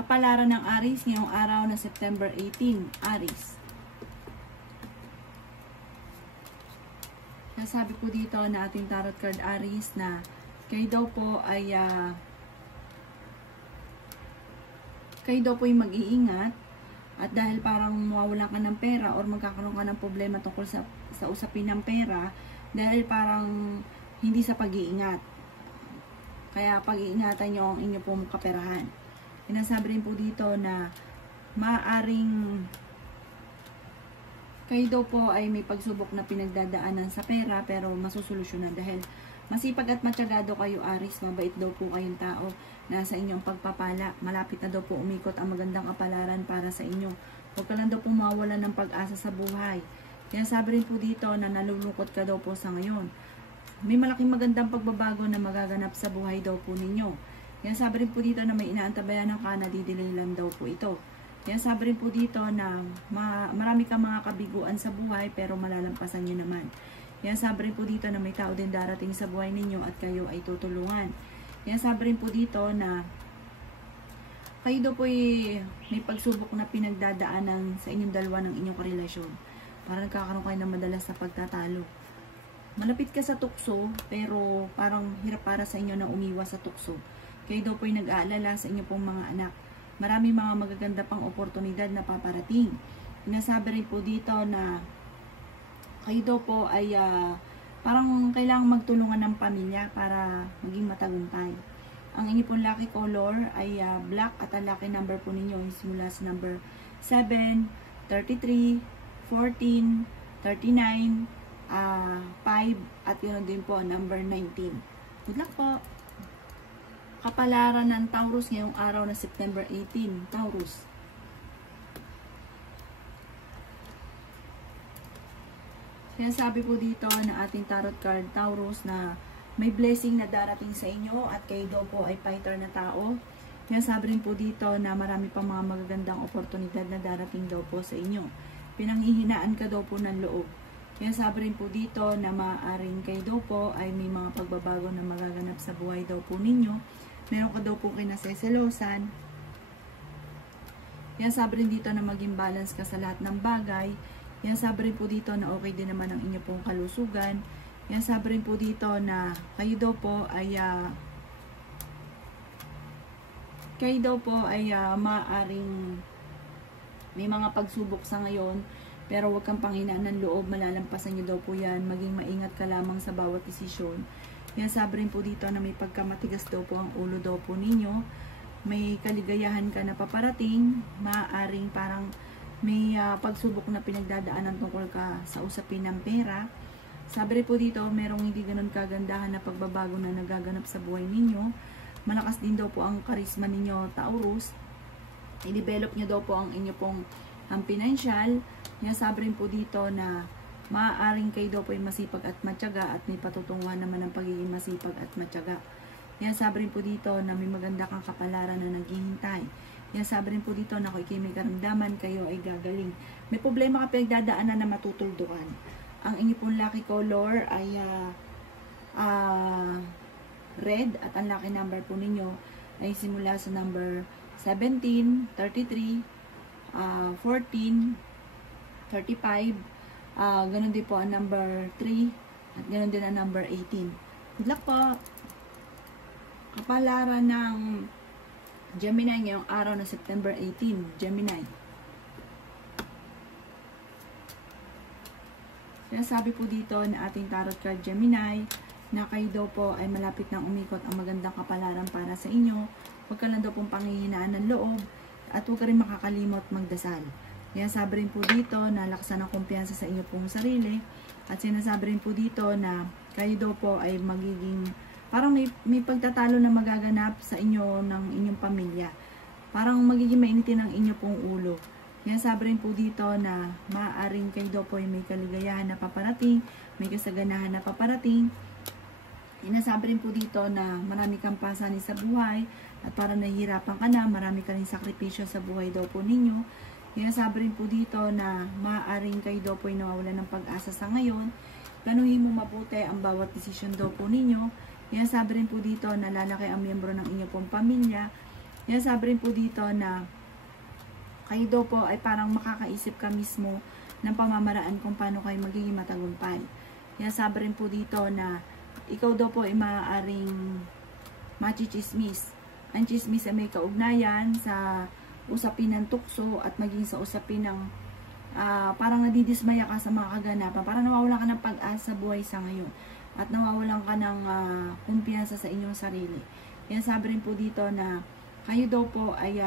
Kapalaran ng Aries ngayong araw na September 18, Aries. Nasabi po dito na ating tarot card Aries na kayo daw po ay mag-iingat at dahil parang mawawalan ka ng pera or magkakaroon ka ng problema tungkol sa usapin ng pera dahil parang hindi sa pag-iingat. Kaya pag-iingatan nyo ang inyo pong kaperahan. Sinasabi rin po dito na maaring kayo daw po ay may pagsubok na pinagdadaanan sa pera pero masusolusyonan dahil masipag at matsyagado kayo Aries, mabait daw po kayong tao, nasa inyong pagpapala, malapit na daw po umikot ang magandang kapalaran para sa inyo. Huwag ka lang daw po mawawalan ng pag-asa sa buhay. Kaya sabi rin po dito na nalulungkot ka daw po sa ngayon. May malaking magandang pagbabago na magaganap sa buhay daw po ninyo. Kaya sabi rin po dito na may inaantabayan ng nadidelay lang daw po ito. Kaya sabi rin po dito na marami kang mga kabiguan sa buhay pero malalampasan nyo naman. Kaya sabi rin po dito na may tao din darating sa buhay ninyo at kayo ay tutulungan. Kaya sabi rin po dito na kayo daw po may pagsubok na pinagdadaanan sa inyong dalawa ng inyong karelasyon. Parang nagkakaroon kayo ng madalas na pagtatalo. Malapit ka sa tukso pero parang hirap para sa inyo na umiwas sa tukso. Kayo daw po ay nag-aalala sa inyong pong mga anak. Marami mga magaganda pang oportunidad na paparating. Sinasabi rin po dito na kayo daw po ay parang kailangang magtulungan ng pamilya para maging matagumpay. Ang inyo pong lucky color ay black at ang lucky number po ninyo ay simula sa number 7, 33, 14, 39, 5 at yun din po number 19. Good luck po! Kapalaran ng Taurus ngayong araw na September 18, Taurus. Sinasabi po dito na ating tarot card Taurus na may blessing na darating sa inyo at kayo daw po ay fighter na tao. Sinasabi rin po dito na marami pang mga magagandang oportunidad na darating daw po sa inyo. Pinanghihinaan ka daw po ng loob. Sinasabi rin po dito na maaaring kayo daw po ay may mga pagbabago na magaganap sa buhay daw po ninyo. Meron ka daw po kinaseselosan. Yan sabi rin dito na maging balance ka sa lahat ng bagay. Yan sabi rin po dito na okay din naman ang inyo pong kalusugan. Yan sabi rin po dito na kayo daw po ay maaaring may mga pagsubok sa ngayon. Pero huwag kang panghinaan ng loob, malalampasan nyo daw po yan. Maging maingat ka lamang sa bawat desisyon. Yan sabi rin po dito na may pagkamatigas daw po ang ulo daw po ninyo. May kaligayahan ka na paparating. Maaaring parang may pagsubok na pinagdadaanan tungkol ka sa usapin ng pera. Sabi rin po dito, merong hindi ganun kagandahan na pagbabago na nagaganap sa buhay ninyo. Malakas din daw po ang karisma ninyo, Taurus. I-develop nyo daw po ang inyo pong financial. Yan sabi rin po dito na maaaring kayo daw po ay masipag at matyaga at may patutunguhan naman ng pagiging masipag at matyaga. Yan sabi rin po dito na may maganda kang kapalaran na naghihintay. Yan sabi rin po dito na kung may karamdaman kayo ay gagaling. May problema ka pinagdadaanan na matutuldukan. Ang inyo pong lucky color ay red at ang lucky number po ninyo ay simula sa number 17, 33, 14, 35, ganun din po ang number 3 at ganun din ang number 18. Good luck po! Kapalaran ng Gemini ngayong araw na September 18, Gemini. Sinasabi po dito na ating tarot card Gemini na kayo daw po ay malapit nang umikot ang magandang kapalaran para sa inyo. Huwag ka lang daw pong panghihinaan ng loob at huwag ka rin makakalimot magdasal. Kaya sabi rin po dito na laksan ang kumpiyansa sa inyo pong sarili. At sinasabi rin po dito na kayo daw po ay magiging, parang may pagtatalo na magaganap sa inyo ng inyong pamilya. Parang magiging mainitin ang inyo pong ulo. Kaya sabi rin po dito na maaaring kayo daw po ay may kaligayahan na paparating, may kasaganahan na paparating. Inasabi rin po dito na marami kang pasanin sa buhay at parang nahihirapan ka na, marami ka rin sakripisyo sa buhay daw po ninyo. Sinasabi rin po dito na maaaring kayo daw po ay nawawalan ng pag-asa sa ngayon. Planuhin mo mabuti ang bawat desisyon daw po ninyo. Sinasabi rin po dito na lalaki ang miyembro ng inyong pong pamilya. Yan, sabi rin po dito na kayo daw po ay parang makakaisip ka mismo ng pamamaraan kung paano kayo magiging matagumpay. Yan, sabi rin po dito na ikaw daw po ay maaaring machichismis. Ang chismis ay may kaugnayan sa usapin ng tukso at maging sa usapin ng parang nadidismaya ka sa mga kaganapan. Parang nawawalan ka ng pag-asa buhay sa ngayon. At nawawalan ka ng kumpiyansa sa inyong sarili. Yan, sabi rin po dito na kayo daw po ay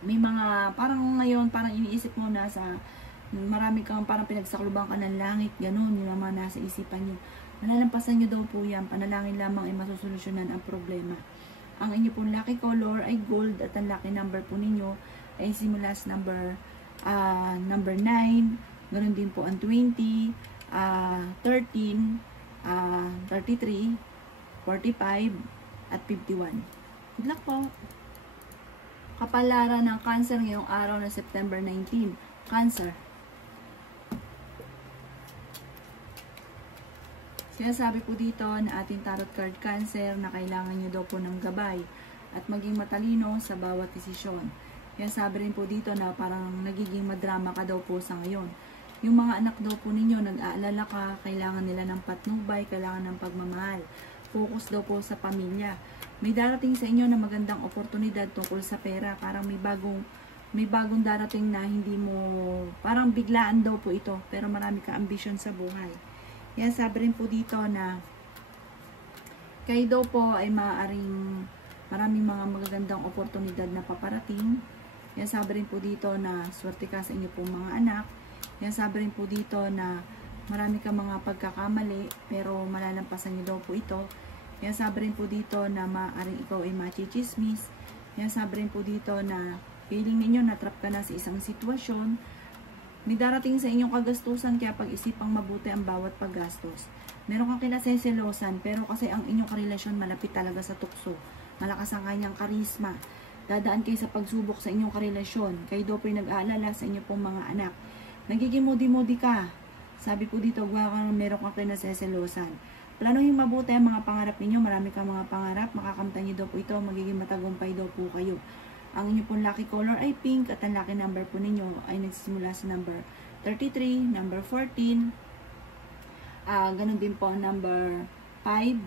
may mga, parang ngayon, parang iniisip mo na sa marami kang parang pinagsakluban ka ng langit, ganun, yung mga nasa isipan nyo. Malalampasan nyo daw po yan, panalangin lamang ay masusolusyonan ang problema. Ang inyo pong lucky color ay gold at ang lucky number po ninyo ay simula sa number 9, ganun din po ang 20, 13, 33, 45, at 51. Good luck po! Kapalaran ng Cancer ngayong araw na September 19. Cancer. Sinasabi po dito na ating tarot card Cancer na kailangan nyo daw po ng gabay at maging matalino sa bawat desisyon. Sinasabi rin po dito na parang nagiging madrama ka daw po sa ngayon. Yung mga anak daw po ninyo, nag-aalala ka, kailangan nila ng patnubay, kailangan ng pagmamahal. Focus daw po sa pamilya. May darating sa inyo na magandang oportunidad tungkol sa pera. Parang may bagong darating na hindi mo, parang biglaan daw po ito. Pero marami ka ambisyon sa buhay. Yan, sabi rin po dito na kayo daw po ay maraming mga magagandang oportunidad na paparating. Yan, sabi rin po dito na swerte ka sa inyo pong mga anak. Yan, sabi rin po dito na marami ka mga pagkakamali pero malalampasan nyo daw po ito. Yan, sabi rin po dito na maaaring ikaw ay machichismis. Yan, sabi rin po dito na feeling ninyo natrap ka na sa isang sitwasyon. May darating sa inyong kagastusan kaya pag-isipang mabuti ang bawat paggastos. Meron kang kinaseselosan pero kasi ang inyong karelasyon malapit talaga sa tukso. Malakas ang kanyang karisma. Dadaan kayo sa pagsubok sa inyong karelasyon. Kayo daw po ay nag-aalala sa inyong pong mga anak. Nagiging modi-modi ka. Sabi po dito, meron kang kinaseselosan. Planuhin mabuti ang mga pangarap ninyo. Marami kang mga pangarap. Makakamtan nyo daw po ito. Magiging matagumpay daw po kayo. Ang inyo pong lucky color ay pink. At ang lucky number po ninyo ay nagsisimula sa number 33, number 14. Ganun din po ang number 5,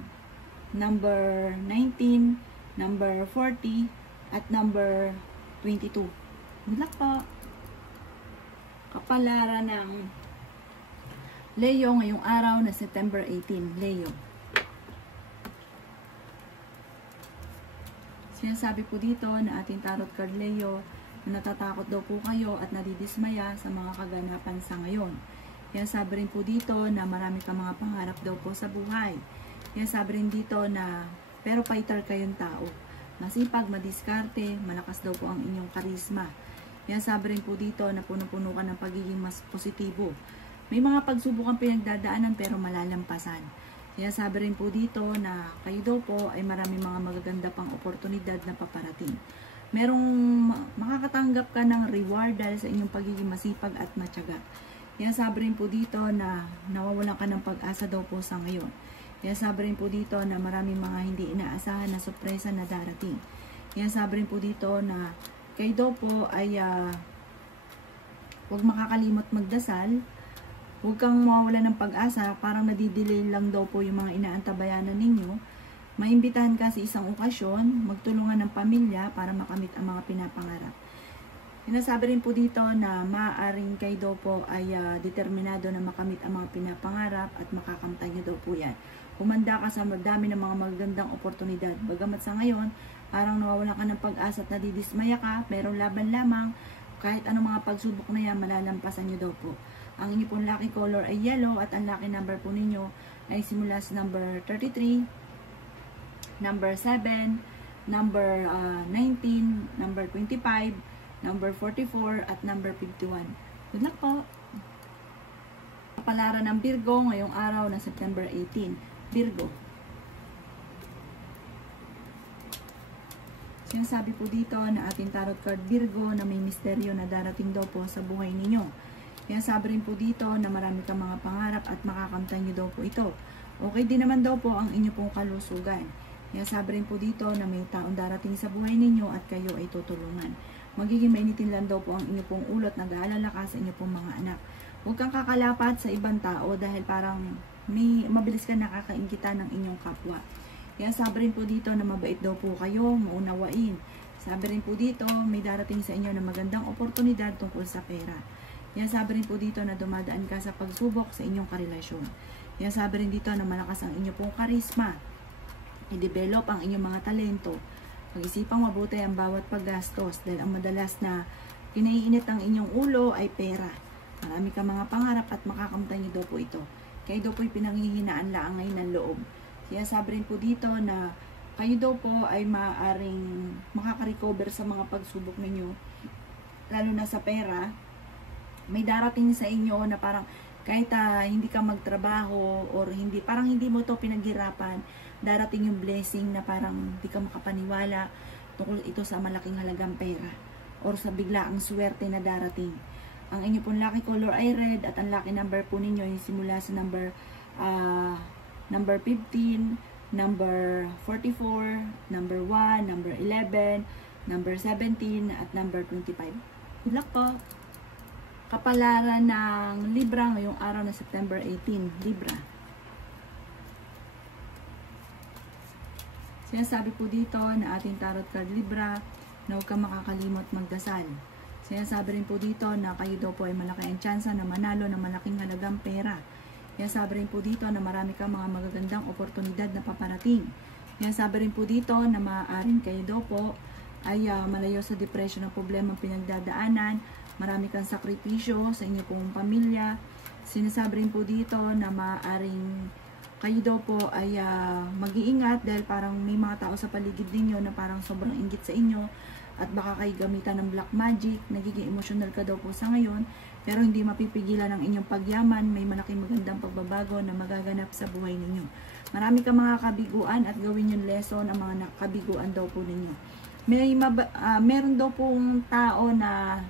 number 19, number 40, at number 22. Good luck po! Kapalaran ng Leo ngayong araw na September 18. Leo. Sinasabi po dito na ating tarot card Leo na natatakot daw po kayo at nadidismaya sa mga kaganapan sa ngayon. Yan, sabi rin po dito na marami kang mga pangarap daw po sa buhay. Yan, sabi rin dito na pero fighter kayong tao. Masipag, madiskarte, malakas daw po ang inyong karisma. Yan, sabi rin po dito na puno-puno ka ng pagiging mas positibo. May mga pagsubok ang pinagdadaanan pero malalampasan. Kaya sabi rin po dito na kayo daw po ay maraming mga magaganda pang oportunidad na paparating. Merong makakatanggap ka ng reward dahil sa inyong pagiging masipag at matyaga. Kaya sabi rin po dito na nawawalan ka ng pag-asa daw po sa ngayon. Kaya sabi rin po dito na maraming mga hindi inaasahan na sorpresa na darating. Kaya sabi rin po dito na kayo daw po ay huwag makakalimot magdasal. Huwag kang mawawala ng pag-asa, parang nadidelay lang daw po yung mga inaantabayanan ninyo. Maimbitahan ka sa isang okasyon, magtulungan ng pamilya para makamit ang mga pinapangarap. Sinasabi rin po dito na maaaring kayo daw po ay determinado na makamit ang mga pinapangarap at makakamtan nyo daw po yan. Humanda ka sa madami ng mga magagandang oportunidad. Bagamat sa ngayon, parang nawawala ka ng pag-asa at nadidismaya ka, pero laban lamang, kahit anong mga pagsubok na yan, malalampasan nyo daw po. Ang inyo pong lucky color ay yellow at ang lucky number po ninyo ay simula sa number 33, number 7, number 19, number 25, number 44, at number 51. Good luck po! Kapalaran ng Virgo ngayong araw na September 18. Virgo. Sinasabi po dito na ating tarot card Virgo na may misteryo na darating daw po sa buhay ninyo. Kaya sabi rin po dito na marami kang mga pangarap at makakamtan nyo daw po ito. Okay din naman daw po ang inyo pong kalusugan. Sabi rin po dito na may taong darating sa buhay ninyo at kayo ay tutulungan. Magiging mainitin lang daw po ang inyo pong ulot, nag-aalala ka sa inyo pong mga anak. Huwag kang kakalapat sa ibang tao dahil parang mabilis ka nakakaingkita ng inyong kapwa. Sabi rin po dito na mabait daw po kayo, maunawain. Sabi rin po dito, may darating sa inyo na magandang oportunidad tungkol sa pera. Sabi rin po dito na dumadaan ka sa pagsubok sa inyong karelasyon. Sabi rin dito na malakas ang inyo pong karisma. I-develop ang inyong mga talento. Pag-isipang mabuti ang bawat paggastos dahil ang madalas na kinaiinit ang inyong ulo ay pera. Marami ka mga pangarap at makakamtan niyo daw po ito. Kayo daw po'y pinanghihinaan lang ngayon ng loob. Sabi rin po dito na kayo daw po ay maaaring makaka-recover sa mga pagsubok ninyo, lalo na sa pera. May darating sa inyo na parang kahit hindi ka magtrabaho or parang hindi mo to pinaghirapan, darating yung blessing na parang hindi ka makapaniwala tungkol ito sa malaking halagang pera or sa biglaang swerte na darating. Ang inyo pong lucky color ay red at ang lucky number po ninyo ay simula sa number 15, number 44, number 1, number 11, number 17, at number 25. Good luck po! Kapalaran ng Libra ngayong araw na September 18, Libra. Sinasabi po dito na ating tarot card Libra na huwag kang makakalimot magdasal. Sinasabi rin po dito na kayo daw po ay malaki ang tsansa na manalo ng malaking halagang pera. Sabi rin po dito na marami kang mga magagandang oportunidad na paparating. Sabi rin po dito na maaaring kayo daw po ay malayo sa depression ng problema pinagdadaanan. Marami kang sakripisyo sa inyo pong pamilya. Sinasabi rin po dito na maaaring kayo daw po ay mag-iingat dahil parang may mga tao sa paligid ninyo na parang sobrang inggit sa inyo at baka kayo gamitan ng black magic. Nagiging emotional ka daw po sa ngayon pero hindi mapipigilan ang inyong pagyaman. May malaking magandang pagbabago na magaganap sa buhay ninyo. Marami kang mga kabiguan at gawin yung lesson ang mga kabiguan daw po ninyo. Meron daw pong tao na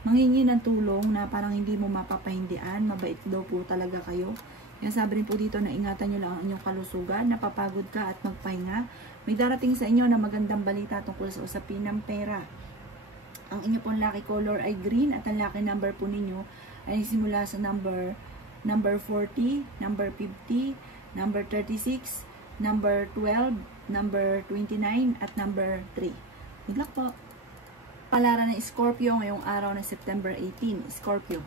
manghingi ng tulong na parang hindi mo mapapahindian. Mabait daw po talaga kayo. Sabi rin po dito na ingatan nyo lang ang inyong kalusugan, napapagod ka at magpahinga. May darating sa inyo na magandang balita tungkol sa usapin ng pera. Ang inyo pong lucky color ay green at ang lucky number po ninyo ay simula sa number 40, number 50, number 36, number 12, number 29, at number 3. Good luck po! Palaran ng Scorpio ngayong araw na September 18, Scorpio.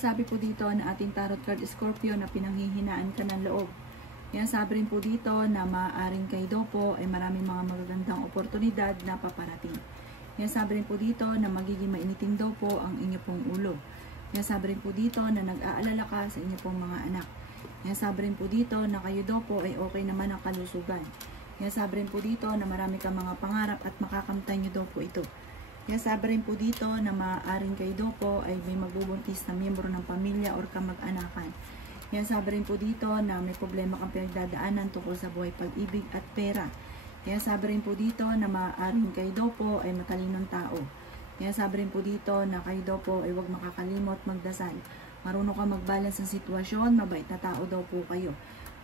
Sabi po dito na ating tarot card Scorpio na pinanghihinaan ka ng loob. Sabi rin po dito na maaaring kayo daw po ay maraming mga magagandang oportunidad na paparating. Sabi rin po dito na magiging mainitin daw po ang inyo pong ulo. Sabi rin po dito na nag-aalala ka sa inyo pong mga anak. Sabi rin po dito na kayo daw po ay okay naman ang kalusugan. Sabi rin po dito na marami kang mga pangarap at makakamtan nyo daw po ito. Sabi rin po dito na maaaring kayo daw po ay may magbubuntis na miyembro ng pamilya or kamag-anakan. Sabi rin po dito na may problema kang pinagdadaanan tungkol sa buhay, pag-ibig at pera. Sabi rin po dito na maaaring kayo daw po ay matalinong tao. Sabi rin po dito na kayo daw po ay huwag makakalimot magdasal. Marunong ka mag-balance ng sitwasyon, mabait na tao daw po kayo.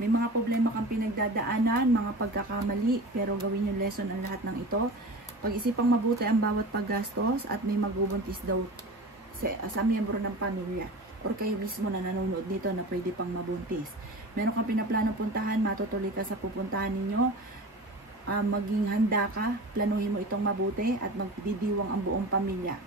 May mga problema kang pinagdadaanan, mga pagkakamali, pero gawin yung lesson ang lahat ng ito. Pag-isipang mabuti ang bawat paggastos at may magbubuntis daw sa miyembro ng pamilya or kayo mismo na nanonood dito na pwede pang mabuntis. Meron kang pinaplano puntahan, matutuloy ka sa pupuntahan ninyo. Maging handa ka, planuhin mo itong mabuti at magbibiwang ang buong pamilya.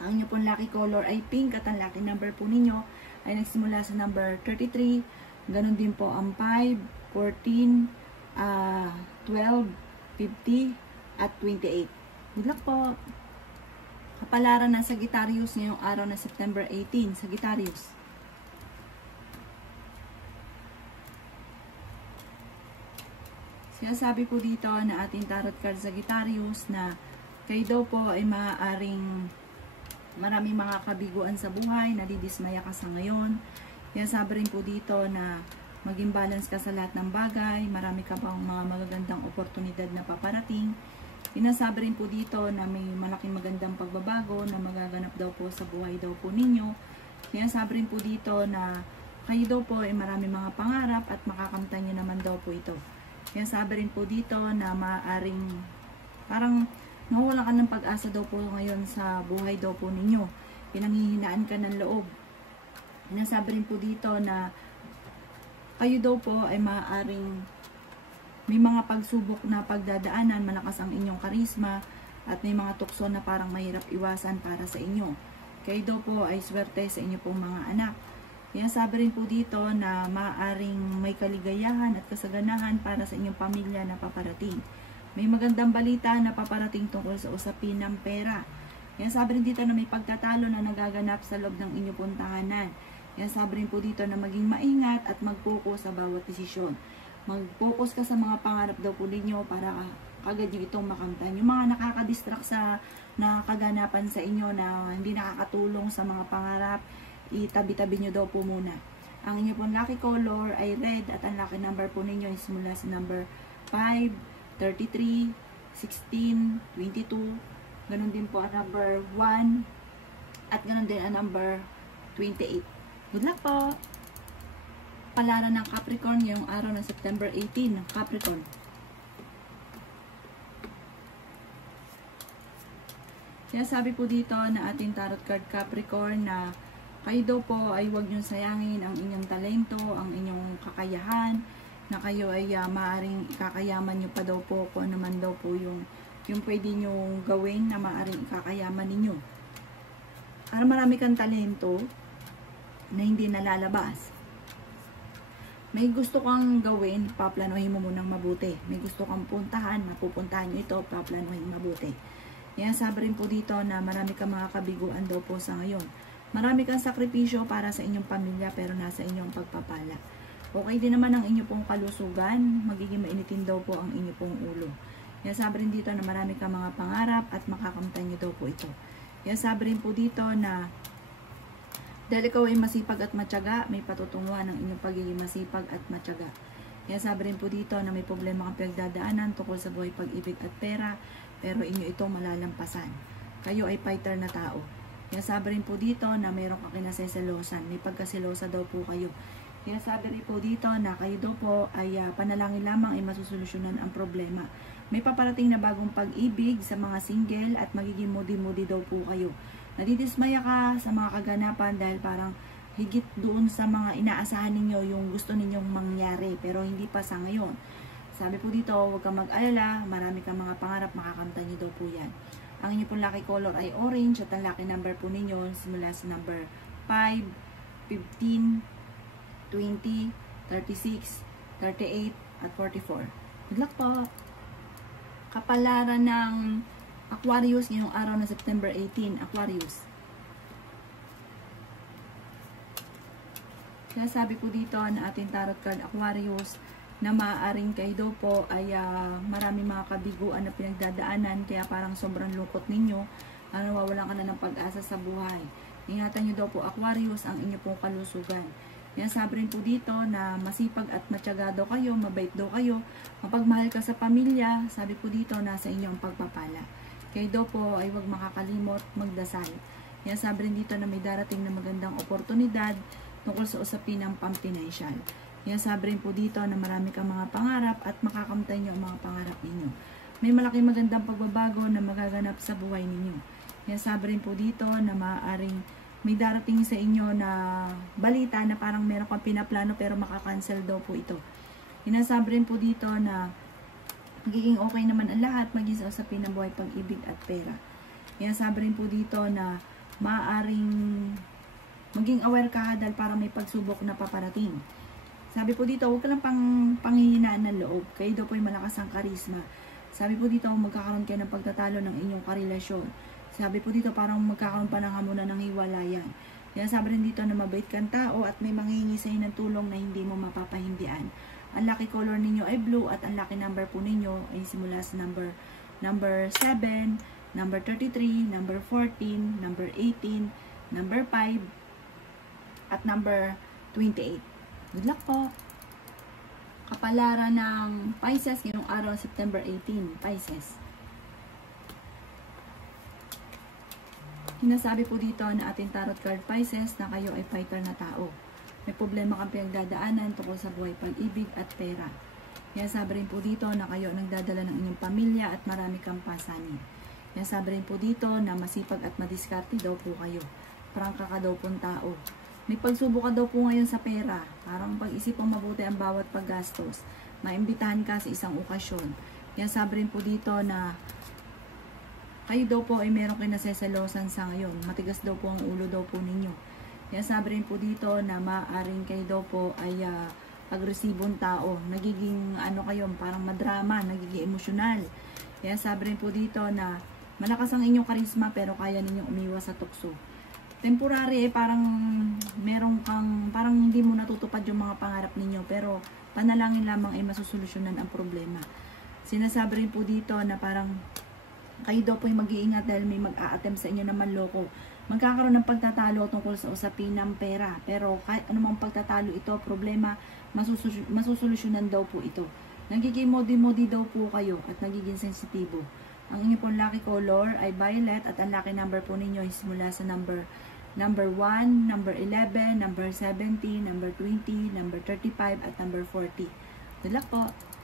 Ang inyo pong lucky color ay pink at ang lucky number po ninyo ay nagsimula sa number 33. Ganon din po ang 5, 14, 12, 50, at 28. Good luck po! Kapalaran ng Sagittarius ngayong araw na September 18, Sagittarius. Sinasabi po dito na ating tarot card Sagittarius na kayo daw po ay maaaring maraming mga kabiguan sa buhay, nadidismaya ka sa ngayon. Sinasabi rin po dito na maging balance ka sa lahat ng bagay, marami ka pang mga magagandang oportunidad na paparating. Sinasabi rin po dito na may malaking magandang pagbabago na magaganap daw po sa buhay daw po ninyo. Sinasabi rin po dito na Kayo daw po ay marami mga pangarap at makakamtan nyo naman daw po ito. Kaya sabi rin po dito na maaaring parang nawawalan ka ng pag-asa daw po ngayon sa buhay daw po ninyo. Pinanghihinaan ka ng loob. Sabi rin po dito na kayo daw po ay maaaring may mga pagsubok na pagdadaanan, malakas ang inyong karisma at may mga tukso na parang mahirap iwasan para sa inyo. Kayo daw po ay swerte sa inyo pong mga anak. Kaya sabi rin po dito na maaaring may kaligayahan at kasaganahan para sa inyong pamilya na paparating. May magandang balita na paparating tungkol sa usapin ng pera. Kaya sabi rin dito na may pagtatalo na nagaganap sa loob ng inyong pong tahanan. Kaya sabi rin po dito na maging maingat at mag-focus sa bawat desisyon. Mag-focus ka sa mga pangarap daw po ninyo para agad yung itong makamtan. Yung mga nakakadistract sa nakakaganapan sa inyo na hindi nakakatulong sa mga pangarap, itabi-tabi nyo daw po muna. Ang inyo pong lucky color ay red at ang lucky number po ninyo is mula sa number 5, 33, 16, 22, ganun din po ang number 1 at ganun din ang number 28. Good luck po! Palaran ng Capricorn ngayong araw ng September 18 ng Capricorn. Kaya sabi po dito na ating tarot card Capricorn na kayo daw po ay huwag niyong sayangin ang inyong talento, ang inyong kakayahan, na kayo ay maaaring ikakayaman niyo pa daw po kung ano man daw po yung pwede niyong gawin na maaaring ikakayaman ninyo. Para marami kang talento na hindi nalalabas. May gusto kang gawin, paplanuhin mo munang mabuti. May gusto kang puntahan, mapupuntahan nyo ito, paplanuhin mabuti. Yan, sabi rin po dito na marami kang mga kabiguan daw po sa ngayon. Marami kang sakripisyo para sa inyong pamilya pero nasa inyong pagpapala. Okay din naman ang inyong pong kalusugan, magiging mainitin daw po ang inyong pong ulo. Yan, sabi rin dito na marami kang mga pangarap at makakamtan nyo daw po ito. Yan, sabi rin po dito na dahil ikaw ay masipag at matyaga, may patutunguhan ng inyong pagiging masipag at matyaga. Yan, sabi rin po dito na may problema kang pinagdadaanan tungkol sa buhay, pag-ibig at pera, pero inyo itong malalampasan. Kayo ay fighter na tao. Kaya sabi rin po dito na mayroon kang kinaseselosan. May pagkaselosa daw po kayo. Kaya sabi rin po dito na kayo daw po ay panalangin lamang ay masusolusyonan ang problema. May paparating na bagong pag-ibig sa mga single at magiging moody-moody daw po kayo. Nadidismaya ka sa mga kaganapan dahil parang higit doon sa mga inaasahan ninyo yung gusto ninyong mangyari pero hindi pa sa ngayon. Sabi po dito, huwag kang mag-alala, marami kang mga pangarap, makakamtan nyo daw po yan. Ang inyo pong lucky color ay orange at ang lucky number po ninyo simula sa number 5, 15, 20, 36, 38, at 44. Good luck po! Kapalaran ng Aquarius ngayong araw na September 18, Aquarius. Kaya sabi po dito na ating tarot card Aquarius na maaaring kayo daw po ay marami mga kabiguan na pinagdadaanan kaya parang sobrang lungkot ninyo, nawawalan ka na ng pag-asa sa buhay. Ingatan nyo daw po Aquarius ang inyo pong kalusugan. Yan, sabi rin po dito na masipag at matyaga daw kayo, mabait daw kayo, mapagmahal ka sa pamilya, sabi po dito nasa inyong pagpapala. Kayo daw po ay huwag makakalimot magdasal. Yan, sabi rin dito na may darating na magandang oportunidad tungkol sa usapin ng pampinancial. Yan, sabi rin po dito na marami kang mga pangarap at makakamtan nyo ang mga pangarap ninyo. May malaking magandang pagbabago na magaganap sa buhay ninyo. Yan, sabi rin po dito na maaaring may darating sa inyo na balita na parang meron kang pinaplano pero makakancel daw po ito. Inasabi rin po dito na magiging okay naman ang lahat maging sa usapin ng buhay, pag-ibig at pera. Yan, sabi rin po dito na maaaring maging aware ka dahil parang may pagsubok na paparating. Sabi po dito, huwag ka lang panghihinaan ng loob. Kayo daw po ay malakas ang karisma. Sabi po dito, magkakaroon kayo ng pagtatalo ng inyong karelasyon. Sabi po dito, parang magkakaroon pa ng hamunan ng hiwalayan. Kaya sabi rin dito na mabait kang tao at may manghihingi sa ng tulong na hindi mo mapapahindian. Ang lucky color ninyo ay blue at ang lucky number po ninyo ay simula sa number 7, number 33, number 14, number 18, number 5, at number 28. Good luck po! Kapalaran ng Pisces ngayong araw September 18, Pisces. Hinasabi po dito na ating tarot card Pisces na kayo ay fighter na tao. may problema kang pinagdadaanan tungkol sa buhay, pag-ibig at pera. Kaya sabi rin po dito na kayo nagdadala ng inyong pamilya at marami kang pasanin. Kaya sabi rin po dito na masipag at madiskarte daw po kayo. Prangka ka daw pong tao. May pagsubok ka daw po ngayon sa pera. Parang pag-isip mo mabuti ang bawat paggastos. Maimbitahan ka sa isang okasyon. Kaya sabi rin po dito na kayo daw po ay meron kayo naseselosan sa ngayon. Matigas daw po ang ulo daw po ninyo. Kaya sabi rin po dito na maaaring kayo daw po ay agresibong tao. Nagiging kayo, parang madrama, nagiging emosyonal. Kaya sabi rin po dito na malakas ang inyong karisma pero kaya ninyong umiwas sa tukso. Temporary parang meron kang, parang hindi mo natutupad yung mga pangarap ninyo pero panalangin lamang ay masusolusyonan ang problema. Sinasabi rin po dito na parang kayo daw po yung mag-iingat dahil may mag-a-attempt sa inyo na manloko. Magkakaroon ng pagtatalo tungkol sa usapin ng pera. Pero kahit anumang pagtatalo ito, problema, masusolusyonan daw po ito. Nagiging modi-modi daw po kayo at nagiging sensitibo. Ang inyong pong lucky color ay violet at ang lucky number po ninyo is mula sa number 1, number 11, number 17, number 20, number 35 at number 40. Good luck po!